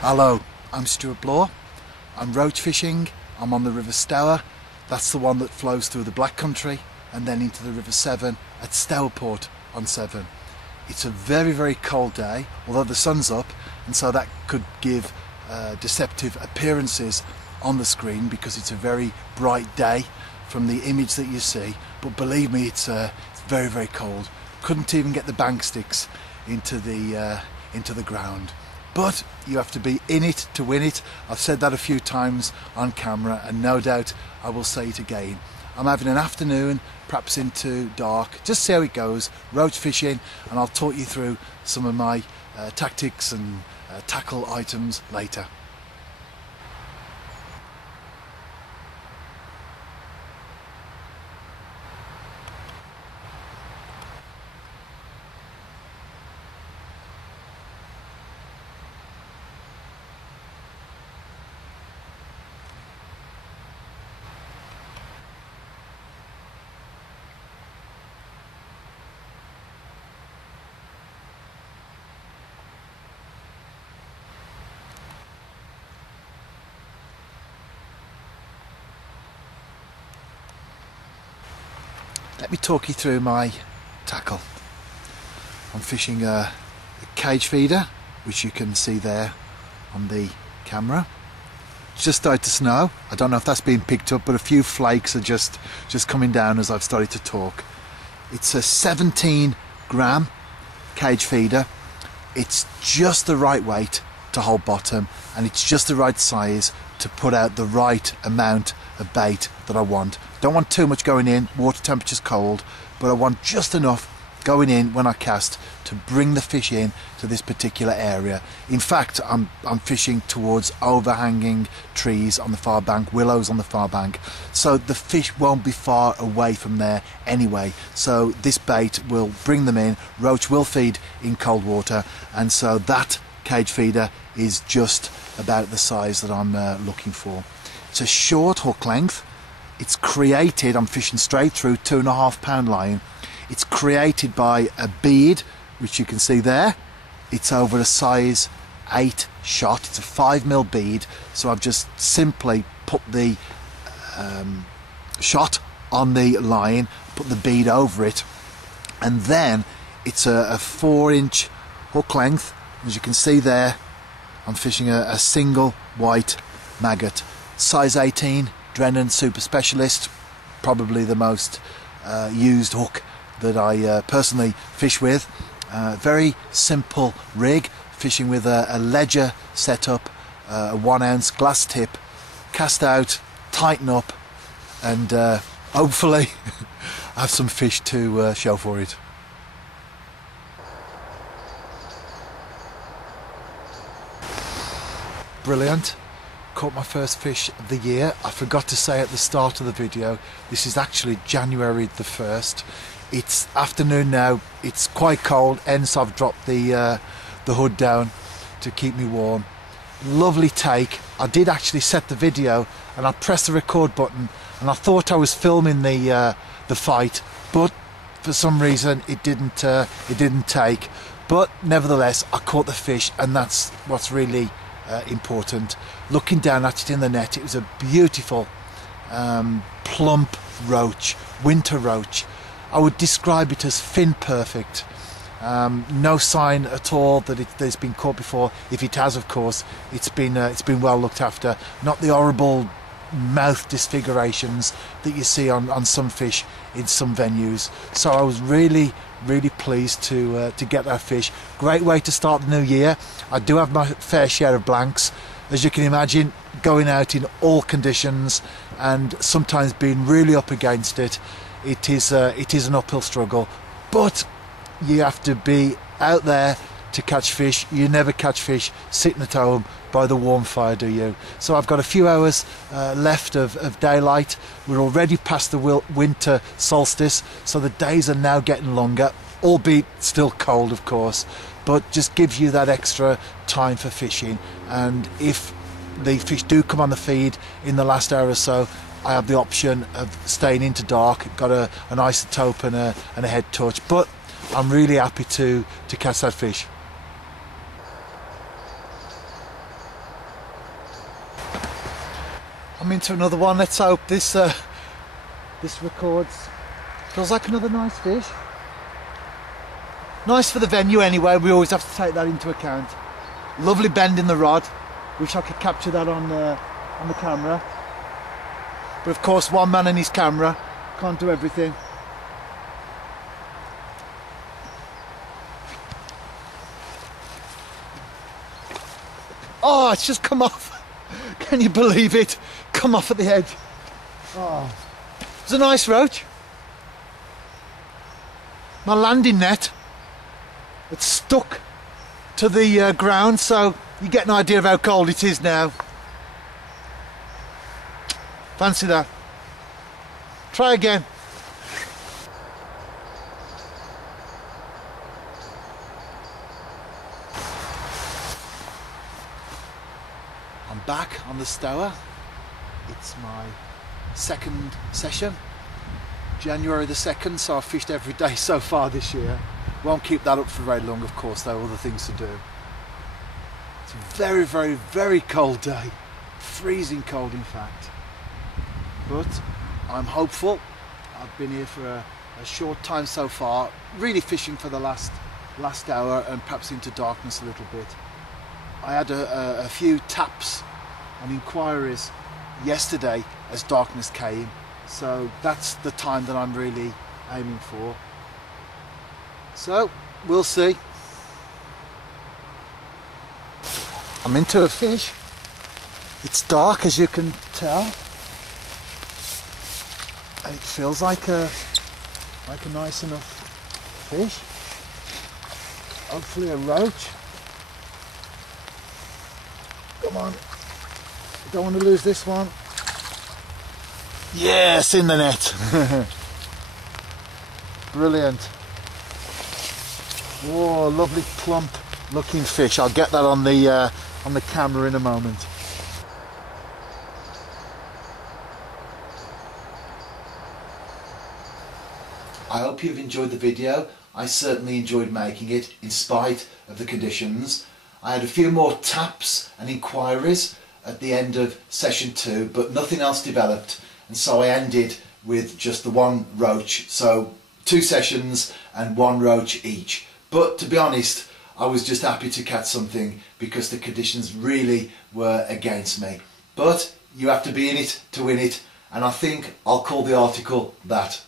Hello, I'm Stewart Bloor. I'm roach fishing. I'm on the River Stour. That's the one that flows through the Black Country and then into the River Severn at Stourport on Severn. It's a very, very cold day, although the sun's up, and so that could give deceptive appearances on the screen because it's a very bright day from the image that you see. But believe me, it's very, very cold. Couldn't even get the bank sticks into the ground. But you have to be in it to win it. I've said that a few times on camera, and no doubt I will say it again. I'm having an afternoon, perhaps into dark, just see how it goes, roach fishing, and I'll talk you through some of my tactics and tackle items later. Let me talk you through my tackle. I'm fishing a cage feeder, which you can see there on the camera. It's just started to snow. I don't know if that's been picked up, but a few flakes are just coming down as I've started to talk. It's a 17-gram cage feeder. It's just the right weight to hold bottom, and it's just the right size to put out the right amount of bait that I want. Don't want too much going in, water temperature's cold, but I want just enough going in when I cast to bring the fish in to this particular area. In fact, I'm fishing towards overhanging trees on the far bank, willows on the far bank, so the fish won't be far away from there anyway. So this bait will bring them in. Roach will feed in cold water, and so that cage feeder is just about the size that I'm looking for. It's a short hook length. It's created, I'm fishing straight through, 2.5 pound line. It's created by a bead, which you can see there. It's over a size 8 shot. It's a 5mm bead. So I've just simply put the shot on the line, put the bead over it, and then it's a 4-inch hook length. As you can see there, I'm fishing a single white maggot. Size 18, Drennan Super Specialist, probably the most used hook that I personally fish with. Very simple rig, fishing with a ledger setup, a 1-ounce glass tip, cast out, tighten up, and hopefully have some fish to show for it. Brilliant. Caught my first fish of the year. I forgot to say at the start of the video, this is actually January the 1st. It's afternoon now, it's quite cold, hence I've dropped the hood down to keep me warm. Lovely take. I did actually set the video and I pressed the record button and I thought I was filming the fight, but for some reason it didn't take. But nevertheless, I caught the fish, and that's what's really important. Looking down at it in the net, it was a beautiful plump roach, winter roach. I would describe it as fin perfect. No sign at all that it's been caught before. If it has, of course, it's been well looked after. Not the horrible mouth disfigurations that you see on some fish in some venues. So I was really pleased to get that fish. Great way to start the new year. I do have my fair share of blanks, as you can imagine, going out in all conditions and sometimes being really up against it. It is an uphill struggle, but you have to be out there to catch fish. You never catch fish sitting at home by the warm fire, do you? So I've got a few hours left of daylight. We're already past the winter solstice, so the days are now getting longer, albeit still cold, of course, but just gives you that extra time for fishing. And if the fish do come on the feed in the last hour or so, I have the option of staying into dark. Got an isotope and a head touch, but I'm really happy to catch that fish. I'm into another one. Let's hope this this records. Feels like another nice fish. Nice for the venue anyway, we always have to take that into account. Lovely bend in the rod. Wish I could capture that on the camera. But of course, one man and his camera can't do everything. Oh, it's just come off. Can you believe it? Come off at the edge. Oh, it's a nice roach. My landing net, it's stuck to the ground, so you get an idea of how cold it is now. Fancy that. Try again. I'm back on the Stour. It's my second session, January the 2nd, so I've fished every day so far this year. Won't keep that up for very long, of course, there are other things to do. It's a very, very, very cold day. Freezing cold, in fact. But I'm hopeful. I've been here for a short time so far, really fishing for the last hour and perhaps into darkness a little bit. I had a few taps and inquiries yesterday as darkness came, so that's the time that I'm really aiming for. So we'll see. I'm into a fish. It's dark, as you can tell, and it feels like a nice enough fish. Hopefully a roach. Come on, I don't want to lose this one. Yes, in the net. Brilliant. Whoa, lovely plump looking fish. I'll get that on the camera in a moment. I hope you've enjoyed the video. I certainly enjoyed making it in spite of the conditions. I had a few more taps and inquiries at the end of session 2, but nothing else developed, and so I ended with just the one roach. So 2 sessions and 1 roach each. But to be honest, I was just happy to catch something because the conditions really were against me. But you have to be in it to win it, and I think I'll call the article that.